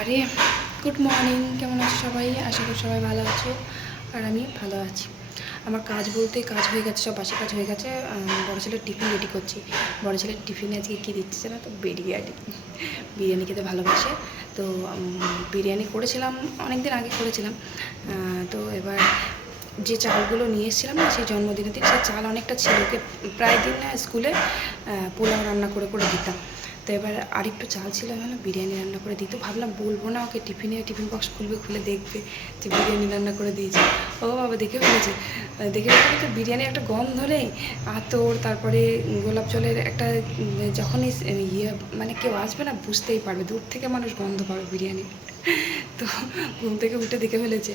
আরে good morning, কেমন আছো সবাই? আশা করি সবাই ভালো আছো আর আমি ভালো আছি। আমার কাজ বলতে কাজ হয়ে গেছে, সব বাসি কাজ হয়ে গেছে। বড়ো ছেলের টিফিন রেডি করছি। বড়ো ছেলের টিফিনে আজকে কী দিচ্ছে না, তো বিরিয়ানি। বিরিয়ানি খেতে ভালোবাসে, তো বিরিয়ানি করেছিলাম অনেক দিন আগে করেছিলাম। তো এবার যে চালগুলো নিয়ে এসেছিলাম না সেই জন্মদিনের দিন, সেই চাল অনেকটা ছিল, ওকে প্রায় দিন স্কুলে পোলাও রান্না করে করে দিতাম। তো এবার আরেকটু চাল ছিল, আমি বিরিয়ানি রান্না করে দিত। ভাবলাম বলবো না ওকে, টিফিন বক্স খুলবে, খুলে দেখবে যে বিরিয়ানি রান্না করে দিয়েছি। ও বাবা দেখে ফেলেছে, দেখে ফেলে তো বিরিয়ানির একটা গন্ধ নেই, আতর, তারপরে গোলাপ জলের একটা, যখনই ইয়ে মানে কেউ আসবে না বুঝতেই পারবে, দূর থেকে মানুষ গন্ধ পাবে বিরিয়ানি। তো ঘুম থেকে উঠে দেখে ফেলেছে,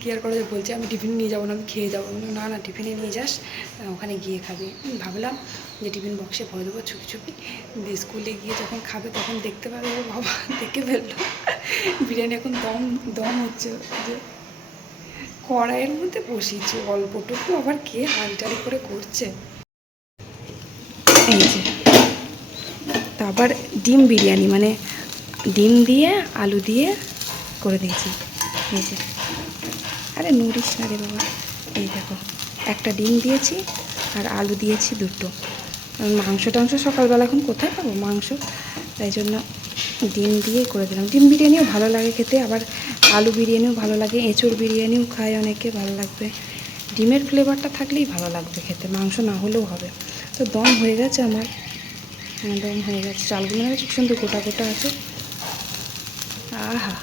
কী আর করা যায়, বলছে আমি টিফিন নিয়ে যাবো না, আমি খেয়ে যাবো। না না, টিফিনে নিয়ে যাস, ওখানে গিয়ে খাবি। ভাবলাম যে টিফিন বক্সে ভরে দেবো ছুপি ছুপি, দিয়ে স্কুলে গিয়ে যখন খাবে তখন দেখতে পাবে ও বাবা দেখে ফেললো বিরিয়ানি এখন দম দম হচ্ছে, যে কড়াইয়ের মধ্যে বসিয়েছি অল্পটুকু, আবার কে হাঁড়ি করে করছে। এই যে তারপর ডিম বিরিয়ানি, মানে ডিম দিয়ে আলু দিয়ে করে দিয়েছি। এই যে, আরে নুরিস না রে বাবা, এই দেখো একটা ডিম দিয়েছি আর আলু দিয়েছি দুটো। মাংস সকালবেলা এখন কোথায় পাবো মাংস, তাই জন্য ডিম দিয়েই করে দিলাম। ডিম বিরিয়ানিও ভালো লাগে খেতে, আবার আলু বিরিয়ানিও ভালো লাগে, এঁচোড় বিরিয়ানিও খায় অনেকে, ভালো লাগবে। ডিমের ফ্লেভারটা থাকলেই ভালো লাগবে খেতে, মাংস না হলেও হবে। তো দম হয়ে গেছে আমার, দম হয়ে গেছে। চালগুলো হচ্ছে সুন্দর গোটা গোটা আছে। আহা,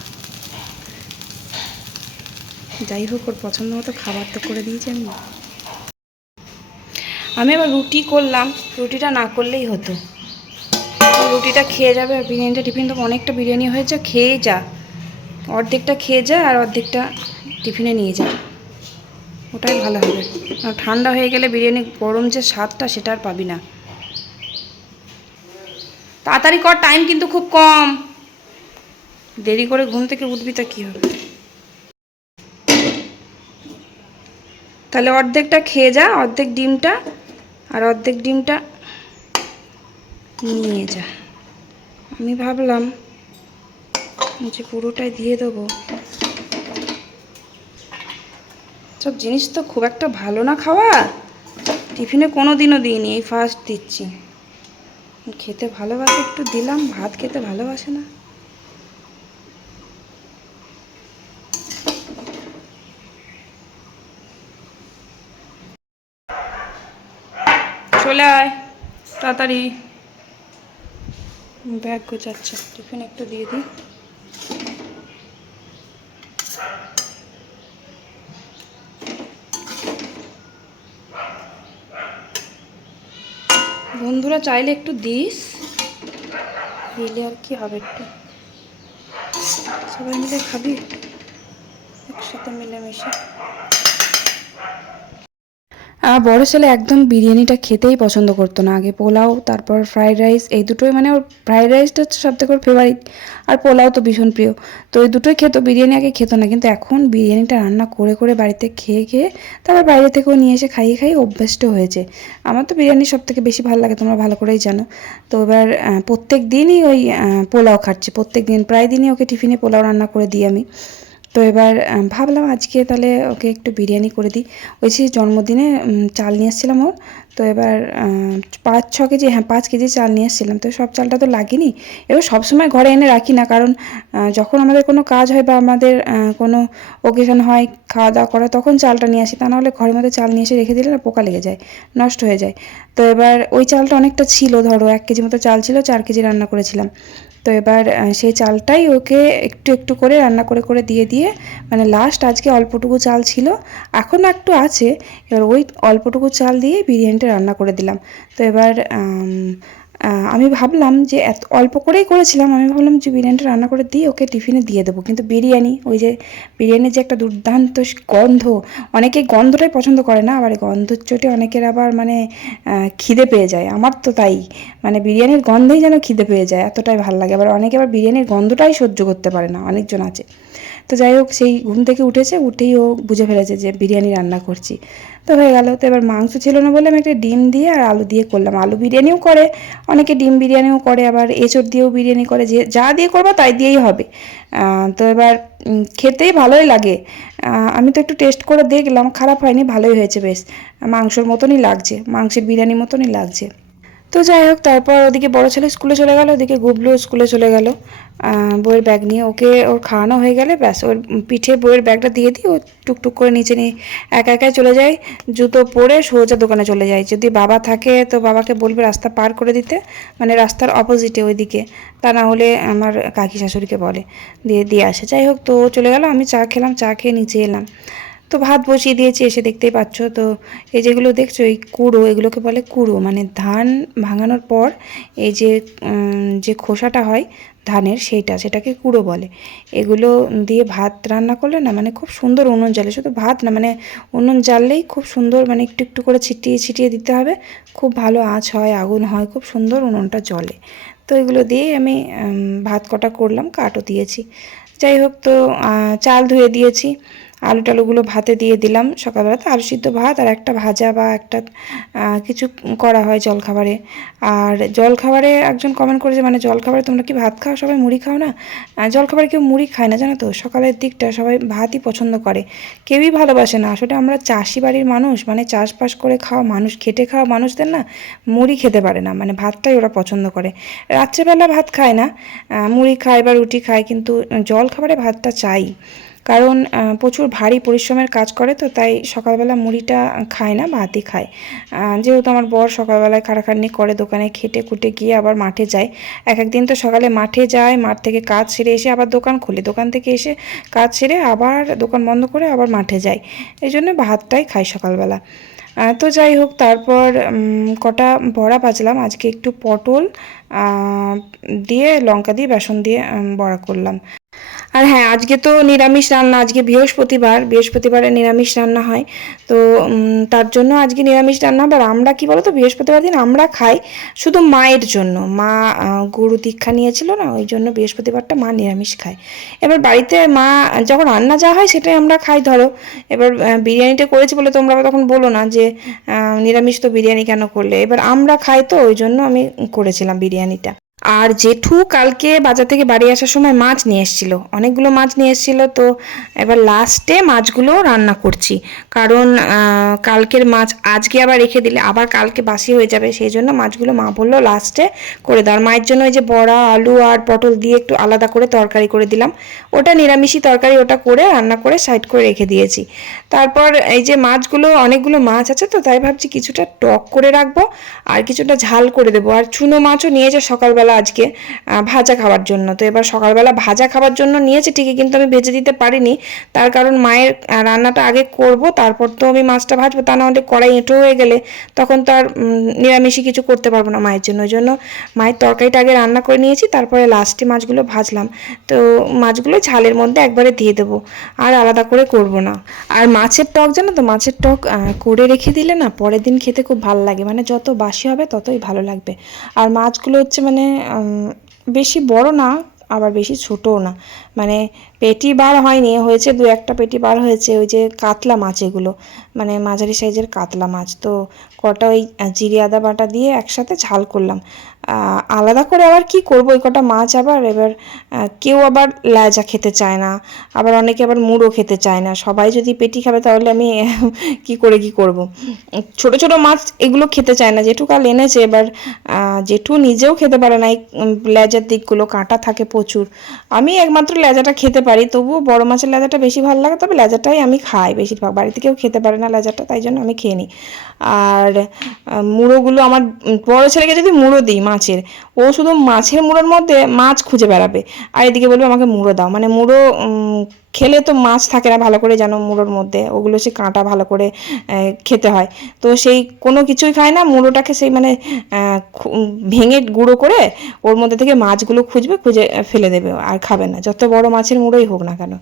যাই হোক, ওর পছন্দ মতো খাবার তো করে দিয়েছি আমি আবার রুটি করলাম, রুটিটা না করলেই হতো। রুটিটা খেয়ে যাবে আর বিরিয়ানিটা, টিফিন তো অনেকটা বিরিয়ানি হয়েছে, খেয়ে যা, অর্ধেকটা খেয়ে যা আর অর্ধেকটা টিফিনে নিয়ে যা, ওটাই ভালো হবে। আর ঠান্ডা হয়ে গেলে বিরিয়ানি গরম যে স্বাদটা সেটা আর পাবি না। তাড়াতাড়ি কর, টাইম কিন্তু খুব কম, দেরি করে ঘুম থেকে উঠবি তা কী হবে। তাহলে অর্ধেকটা খেয়ে যা, অর্ধেক ডিমটা, আর অর্ধেক ডিমটা নিয়ে যা। আমি ভাবলাম যে পুরোটাই দিয়ে দেবো। সব জিনিস তো খুব একটা ভালো না খাওয়া, টিফিনে কোনো দিনও দিইনি, এই ফার্স্ট দিচ্ছি। খেতে ভালোবাসে একটু দিলাম, ভাত খেতে ভালোবাসে না। চলে আয় তাড়াতাড়ি, ব্যাগ গোছাচ্ছে, টিফিন একটু দিয়ে দিই। বন্ধুরা চাইলে একটু দিস, দিলে আর কি হবে, একটু সবাই মিলে খাবি একসাথে মিলেমিশে। আমার বড় ছেলে একদম বিরিয়ানিটা খেতেই পছন্দ করতো না, আগে পোলাও তারপর ফ্রাইড রাইস, এই দুটোই, মানে ওর ফ্রাইড রাইসটা হচ্ছে সবথেকে ওর ফেভারিট, আর পোলাও তো ভীষণ প্রিয়। তো এই দুটোই খেত, বিরিয়ানি আগে খেত না, কিন্তু এখন বিরিয়ানিটা রান্না করে করে বাড়িতে খেয়ে খেয়ে তারপর বাইরে থেকেও নিয়ে এসে খাইয়ে খাইয়ে অভ্যস্ত হয়েছে। আমার তো বিরিয়ানি সবথেকে বেশি ভালো লাগে, তোমরা ভালো করেই জানো। তো এবার প্রত্যেক দিনই ওই পোলাও খাচ্ছে, প্রত্যেক দিন প্রায় দিনই ওকে টিফিনে পোলাও রান্না করে দিই আমি। তো এবার ভাবলাম আজকে তাহলে ওকে একটু বিরিয়ানি করে দিই। ওই যে জন্মদিনে চাল নিয়ে এসেছিলাম ওর, তো এবার 5-6 কেজি, হ্যাঁ 5 কেজি চাল নিয়ে এসেছিলাম। তো সব চালটা তো লাগেনি, এবার সবসময় ঘরে এনে রাখি না, কারণ যখন আমাদের কোনো কাজ হয় বা আমাদের কোনো ওকেশন হয় খাওয়া দাওয়া করা, তখন চালটা নিয়ে আসি, তা নাহলে ঘরের মধ্যে চাল নিয়ে এসে রেখে দিলে না পোকা লেগে যায়, নষ্ট হয়ে যায়। তো এবার ওই চালটা অনেকটা ছিল, ধরো 1 কেজি মতো চাল ছিল, 4 কেজি রান্না করেছিলাম। তো এবার সেই চালটাই ওকে একটু একটু করে রান্না করে করে দিয়ে দিয়ে, মানে লাস্ট আজকে অল্পটুকু চাল ছিল, এখনও একটু আছে, এবার ওই অল্পটুকু চাল দিয়ে বিরিয়ানিটা রান্না করে দিলাম। তো এবার আমি ভাবলাম যে এত অল্প করেই করেছিলাম, আমি ভাবলাম যে বিরিয়ানিটা রান্না করে দিয়ে ওকে টিফিনে দিয়ে দেবো, কিন্তু বিরিয়ানি, ওই যে বিরিয়ানির যে একটা দুর্দান্ত গন্ধ, অনেকে গন্ধটাই পছন্দ করে না, আবার গন্ধর চোটে অনেকের আবার মানে খিদে পেয়ে যায়, আমার তো তাই, মানে বিরিয়ানির গন্ধেই যেন খিদে পেয়ে যায়, এতটাই ভালো লাগে। আবার অনেকে আবার বিরিয়ানির গন্ধটাই সহ্য করতে পারে না, অনেকজন আছে। তো যাই হোক সেই ঘুম থেকে উঠেছে, উঠেই ও বুঝে ফেলেছে যে বিরিয়ানি রান্না করছি। তো হয়ে গেল। তো এবার মাংস ছিল না বলে আমি একটা ডিম দিয়ে আর আলু দিয়ে করলাম। আলু বিরিয়ানিও করে অনেকে, ডিম বিরিয়ানিও করে, আবার এঁচড় দিয়েও বিরিয়ানি করে, যে যা দিয়ে করবা তাই দিয়েই হবে। তো এবার খেতেই ভালোই লাগে। আমি তো একটু টেস্ট করে দেখলাম, খারাপ হয়নি, ভালোই হয়েছে বেশ। মাংসর মতনই লাগছে, মাংসের বিরিয়ানি মতনই লাগছে। তো যাই হোক, তারপর ওদিকে বড় ছেলে স্কুলে চলে গেল, ওদিকে গুবলু স্কুলে চলে গেল বইয়ের ব্যাগ নিয়ে। ওকে ওর খাওয়ানো হয়ে গেলে ব্যাস, ওর পিঠে বইয়ের ব্যাগটা দিয়ে দিই, ও টুকটুক করে নিচে নিয়ে একা একাই চলে যায়, জুতো পরে সোজা দোকানে চলে যায়। যদি বাবা থাকে তো বাবাকে বলবে রাস্তা পার করে দিতে, মানে রাস্তার অপোজিটে ওইদিকে, তা না হলে আমার কাকি শাশুড়িকে বলে, দিয়ে দিয়ে আসে। যাই হোক, তো চলে গেল, আমি চা খেলাম, চা খেয়ে নিচে এলাম। তো ভাত বসিয়ে দিয়েছি, এসে দেখতেই পাচ্ছ। তো এই যেগুলো দেখছো, এই কুড়ো, এগুলোকে বলে কুড়ো, মানে ধান ভাঙানোর পর এই যে যে খোসাটা হয় ধানের, সেটাকে কুড়ো বলে। এগুলো দিয়ে ভাত রান্না করলে না, মানে খুব সুন্দর উনুন জ্বলে। শুধু ভাত না, মানে উনুন জ্বাললেই খুব সুন্দর, মানে একটু একটু করে ছিটিয়ে ছিটিয়ে দিতে হবে, খুব ভালো আঁচ হয়, আগুন হয়, খুব সুন্দর উনুনটা জ্বলে। তো এগুলো দিয়েই আমি ভাত কটা করলাম, কাটও দিয়েছি। যাই হোক, তো চাল ধুয়ে দিয়েছি, আলু টালুগুলো ভাতে দিয়ে দিলাম। সকালবেলাতে আলু সিদ্ধ ভাত আর একটা ভাজা বা একটা কিছু করা হয় জলখাবারে। আর জলখাবারে একজন কমেন্ট করেছে, মানে জলখাবারে তোমরা কি ভাত খাও, সবাই মুড়ি খাও না? জলখাবারে কেউ মুড়ি খায় না, জানো তো। সকালের দিকটা সবাই ভাতই পছন্দ করে, কেউই ভালোবাসে না। আসলে আমরা চাষি বাড়ির মানুষ, মানে চাষবাস করে খাওয়া মানুষ, খেটে খাওয়া মানুষদের না মুড়ি খেতে পারে না, মানে ভাতটাই ওরা পছন্দ করে। রাত্রেবেলা ভাত খায় না, মুড়ি খায় বা রুটি খায়, কিন্তু জলখাবারে ভাতটা চাই। কারণ প্রচুর ভারী পরিশ্রমের কাজ করে, তো তাই সকালবেলা মুড়িটা খায় না, ভাতই খায়। যেহেতু আমার বর সকালবেলায় খাটাখাটনি করে, দোকানে খেটে খুটে গিয়ে আবার মাঠে যায়। এক একদিন তো সকালে মাঠে যায়, মাঠ থেকে কাজ সেরে এসে আবার দোকান খোলে, দোকান থেকে এসে কাজ সেরে আবার দোকান বন্ধ করে আবার মাঠে যায়। এই জন্য ভাতটাই খায় সকালবেলা। তো যাই হোক, তারপর কটা বড়া ভাজলাম। আজকে একটু পটল দিয়ে লঙ্কা দিয়ে বেসন দিয়ে বড়া করলাম। আর হ্যাঁ, আজকে তো নিরামিষ রান্না, আজকে বৃহস্পতিবার, বৃহস্পতিবারে নিরামিষ রান্না হয়। তো তার জন্য আজকে নিরামিষ রান্না হবে। আর আমরা কি বলতো, বৃহস্পতিবার দিন আমরা খাই শুধু মায়ের জন্য, মা গুরু দীক্ষা নিয়েছিল না, ওই জন্য বৃহস্পতিবারটা মা নিরামিষ খায়। এবার বাড়িতে মা যখন রান্না যা হয় সেটাই আমরা খাই, ধরো। এবার বিরিয়ানিটা করেছি বলে তোমরা তখন বলো না যে নিরামিষ তো বিরিয়ানি কেন করলে। এবার আমরা খাই তো ওই জন্য আমি করেছিলাম বিরিয়ানিটা। আর জেঠু কালকে বাজার থেকে বাড়ি আসার সময় মাছ নিয়ে এসেছিল, অনেকগুলো মাছ নিয়ে এসেছিল। তো এবার লাস্টে মাছগুলো রান্না করছি, কারণ কালকের মাছ আজকে আবার রেখে দিলে আবার কালকে বাসি হয়ে যাবে, সেই জন্য মাছগুলো মা বললো লাস্টে করে দাও। মায়ের জন্য ওই যে বড়া, আলু আর পটল দিয়ে একটু আলাদা করে তরকারি করে দিলাম, ওটা নিরামিষি তরকারি, ওটা করে রান্না করে সাইড করে রেখে দিয়েছি। তারপর এই যে মাছগুলো, অনেকগুলো মাছ আছে তো, তাই ভাবছি কিছুটা টক করে রাখবো আর কিছুটা ঝাল করে দেবো। আর চুনো মাছও নিয়েছে সকালবেলা আজকে ভাজা খাওয়ার জন্য। তো এবার সকালবেলা ভাজা খাওয়ার জন্য নিয়েছে ঠিকই, কিন্তু আমি ভেজে দিতে পারিনি, তার কারণ মায়ের রান্নাটা আগে করব, তারপর তো আমি মাছটা ভাজবো, তা না হলে কড়াই এঁটো হয়ে গেলে তখন তো আর নিরামিষই কিছু করতে পারবো না মায়ের জন্য। ওই জন্য মায়ের তরকারিটা আগে রান্না করে নিয়েছি, তারপরে লাস্টে মাছগুলো ভাজলাম। তো মাছগুলো ঝালের মধ্যে একবারে দিয়ে দেবো, আর আলাদা করে করব না। আর মাছের টক, জানো তো, মাছের টক করে রেখে দিলে না পরের দিন খেতে খুব ভালো লাগে, মানে যত বাসি হবে ততই ভালো লাগবে। আর মাছগুলো হচ্ছে মানে বেশি বড় না, আবার বেশি ছোটও না, মানে পেটি বার হয়নি, হয়েছে দু একটা পেটি বার হয়েছে। ওই যে কাতলা মাছ এগুলো, মানে মাঝারি সাইজের কাতলা মাছ। তো কটা ওই জিরে আদা বাটা দিয়ে একসাথে ঝাল করলাম। আলাদা করে আবার কি করব ওই কটা মাছ। আবার এবার কেউ আবার ল্যাজা খেতে চায় না, আবার অনেকে আবার মুড়ো খেতে চায় না। সবাই যদি পেটি খাবে তাহলে আমি কি করব। ছোট ছোট মাছ এগুলো খেতে চায় না, জেঠু কাল এনেছে। এবার জেঠু নিজেও খেতে পারে না এই লেজার দিকগুলো, কাঁটা থাকে প্রচুর। আমি একমাত্র লেজাটা খেতে পারি, তবুও বড় মাছের লেজাটা বেশি ভালো লাগে, তবে লেজাটাই আমি খাই বেশিরভাগ। বাড়িতে কেউ খেতে পারে না লেজাটা, তাই জন্য আমি খেয়ে নিই। আর মুড়োগুলো আমার বড় ছেলেকে যদি মুড়ো দিই মাছের, ও শুধু মাছের মুড়োর মধ্যে মাছ খুঁজে বেড়াবে, আর এদিকে বলবে আমাকে মুড়ো দাও। মানে মুড়ো খেলে তো মাছ থাকে না ভালো করে, জানো, মুড়োর মধ্যে ওগুলো সে কাঁটা ভালো করে খেতে হয়। তো সেই কোনো কিছুই খায় না, মুড়োটাকে সেই মানে ভেঙে গুঁড়ো করে ওর মধ্যে থেকে মাছগুলো খুঁজবে, খুঁজে ফেলে দেবে, আর খাবে না, যত বড় মাছের মুড়োই হোক না কেন,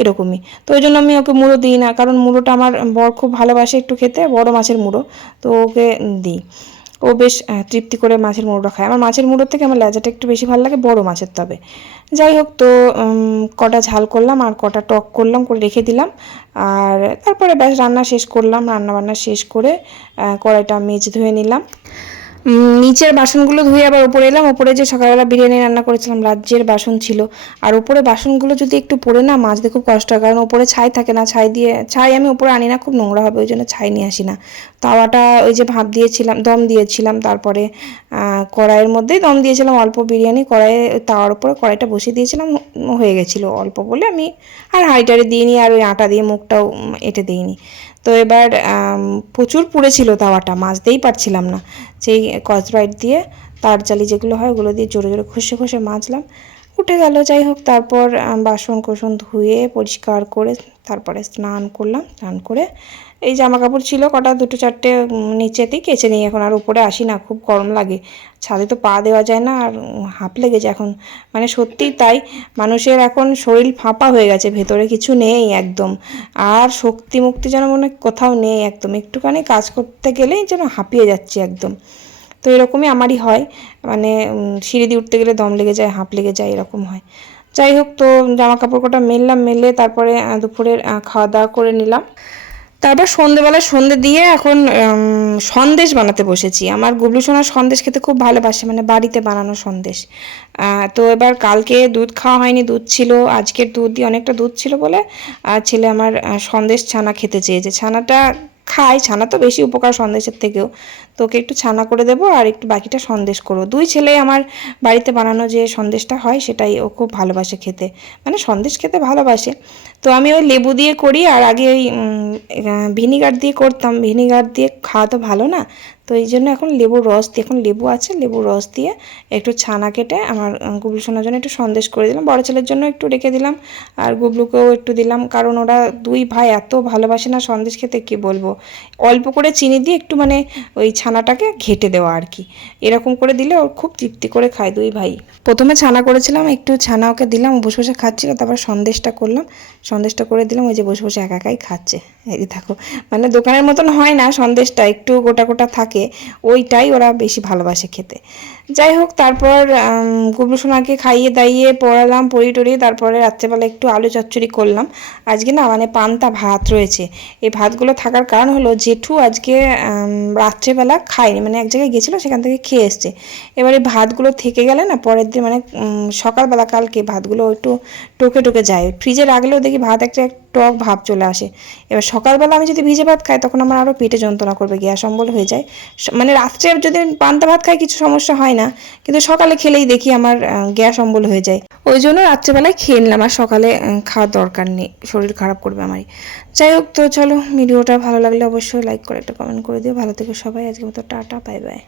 এরকমই। তো ওই জন্য আমি ওকে মুড়ো দিই না, কারণ মুড়োটা আমার বর খুব ভালোবাসে একটু খেতে, বড় মাছের মুড়ো, তো ওকে দিই। ও ও বেশ তৃপ্তি করে মাছের মুড়োটা খায়। আমার মাছের মুড়োর থেকে আমার লেজাটা একটু বেশি ভালো লাগে, বড় মাছের। তবে যাই হোক, তো কটা ঝাল করলাম আর কটা টক করলাম, করে রেখে দিলাম। আর তারপরে ব্যাস রান্না শেষ করলাম। রান্নাবান্না শেষ করে কড়াইটা মেজে ধুয়ে নিলাম। নিচের বাসনগুলো ধুয়ে আবার ওপরে এলাম। ওপরে যে সকালবেলা বিরিয়ানি রান্না করেছিলাম, রাজ্যের বাসন ছিল। আর ওপরে বাসনগুলো যদি একটু পড়ে না, মাজতে খুব কষ্ট হয়, কারণ ওপরে ছাই থাকে না। ছাই আমি ওপরে আনি না, খুব নোংরা হবে, ওই জন্য ছাই নিয়ে আসি না। তাওয়াটা ওই যে ভাপ দিয়েছিলাম, দম দিয়েছিলাম, তারপরে কড়াইয়ের মধ্যেই দম দিয়েছিলাম অল্প বিরিয়ানি। তাওয়ার উপরে কড়াইটা বসিয়ে দিয়েছিলাম, হয়ে গেছিলো অল্প বলে আমি আর হাঁড়িটারে দিইনি, আর ওই আটা দিয়ে মুখটাও এঁটে দিইনি। তো এবার প্রচুর পুড়েছিল তাওয়াটা, মাজতেই পারছিলাম না। সেই স্কচব্রাইট দিয়ে, তার জালি যেগুলো হয় ওগুলো দিয়ে জোরে জোরে ঘষে ঘষে মাজলাম, উঠে গেল। যাই হোক, তারপর বাসন কোসন ধুয়ে পরিষ্কার করে তারপরে স্নান করলাম। স্নান করে এই জামা কাপড় ছিল কটা, দুটো চারটে নিচেতেই কেচে নিই এখন। আর উপরে আসি না, খুব গরম লাগে, ছাদে তো পা দেওয়া যায় না, আর হাঁপ লেগেছে এখন। মানে সত্যিই তাই, মানুষের এখন শরীর ফাঁপা হয়ে গেছে, ভেতরে কিছু নেই একদম। আর শক্তি মুক্তি যেন মনে কোথাও নেই একদম, একটুখানি কাজ করতে গেলেই যেন হাঁপিয়ে যাচ্ছে একদম। তো এরকমই আমারই হয়, মানে সিঁড়ি দিয়ে উঠতে গেলে দম লেগে যায়, হাঁপ লেগে যায়, এরকম হয়। যাই হোক, তো জামা কাপড় কটা মেললাম, মেলে তারপরে দুপুরের খাওয়া দাওয়া করে নিলাম। তারপর সন্ধেবেলায় সন্ধে দিয়ে এখন সন্দেশ বানাতে বসেছি। আমার গুবলু সোনা সন্দেশ খেতে খুব ভালোবাসে, মানে বাড়িতে বানানো সন্দেশ। তো এবার কালকে দুধ খাওয়া হয়নি, দুধ ছিল, আজকের দুধ দিয়ে অনেকটা দুধ ছিল বলে ছেলে আমার সন্দেশ ছানা খেতে চেয়েছে। ছানাটা খাই, ছানা তো বেশি উপকার সন্দেশের থেকেও। তোকে একটু ছানা করে দেবো আর একটু বাকিটা সন্দেশ করবো। দুই ছেলে আমার বাড়িতে বানানো যে সন্দেশটা হয় সেটাই ও খুব ভালোবাসে খেতে, মানে সন্দেশ খেতে ভালোবাসে। তো আমি ওই লেবু দিয়ে করি, আর আগে ওই ভিনিগার দিয়ে করতাম। ভিনিগার দিয়ে খাওয়া তো ভালো না, তো এই জন্য এখন লেবুর রস দিয়ে, এখন লেবু আছে, লেবুর রস দিয়ে একটু ছানা কেটে আমার গুবলু সোনার জন্য একটু সন্দেশ করে দিলাম। বড় ছেলের জন্য একটু রেখে দিলাম, আর গুবলুকেও একটু দিলাম, কারণ ওরা দুই ভাই এত ভালোবাসে না সন্দেশ খেতে, কি বলবো। অল্প করে চিনি দিয়ে একটু মানে ওই ছানাটাকে ঘেটে দেওয়া আর কি, এরকম করে দিলে ওর খুব তৃপ্তি করে খায় দুই ভাই। প্রথমে ছানা করেছিলাম, একটু ছানা ওকে দিলাম, বসে বসে খাচ্ছিল। তারপর সন্দেশটা করলাম, সন্দেশটা করে দিলাম, ওই যে বসে বসে একা একাই খাচ্ছে। এই দেখো, মানে দোকানের মতন হয় না সন্দেশটা, একটু গোটা গোটা থাকে, ওইটাই ওরা বেশি ভালোবাসে খেতে। যাই হোক, তারপর গুবলু সোনাকে খাইয়ে দাইয়ে পড়ালাম, পড়িয়ে টড়িয়ে তারপরে রাত্রেবেলা একটু আলু চচ্চড়ি করলাম। আজকে না মানে পান্তা ভাত রয়েছে। এই ভাতগুলো থাকার কারণ হলো জেঠু আজকে রাত্রেবেলা খায়নি, মানে এক জায়গায় গেছিলো, সেখান থেকে খেয়ে এসছে। এবারে ভাতগুলো থেকে গেলে না পরের দিন, মানে সকালবেলা কালকে ভাতগুলো একটু টোকে টোকে যায়, ফ্রিজে রাখলেও দেখি ভাত একটা টক ভাব চলে আসে। এবার সকালবেলা আমি যদি ভিজে ভাত খাই তখন আমার আরও পেটে যন্ত্রণা করবে, গ্যাস অম্বল হয়ে যায়। মানে রাত্রে যদি পান্তা ভাত খাই কিছু সমস্যা হয় না, কিন্তু সকালে খেলেই দেখি আমার গ্যাস অম্বল হয়ে যায়। ওই জন্য রাত্রেবেলায় খেয়ে নিলাম, আর সকালে খাওয়ার দরকার নেই, শরীর খারাপ করবে আমারই। যাই হোক, তো চলো, ভিডিওটা ভালো লাগলে অবশ্যই লাইক করে একটা কমেন্ট করে দিও। ভালো থেকো সবাই, আজকের মতো টাটা, বাই বাই।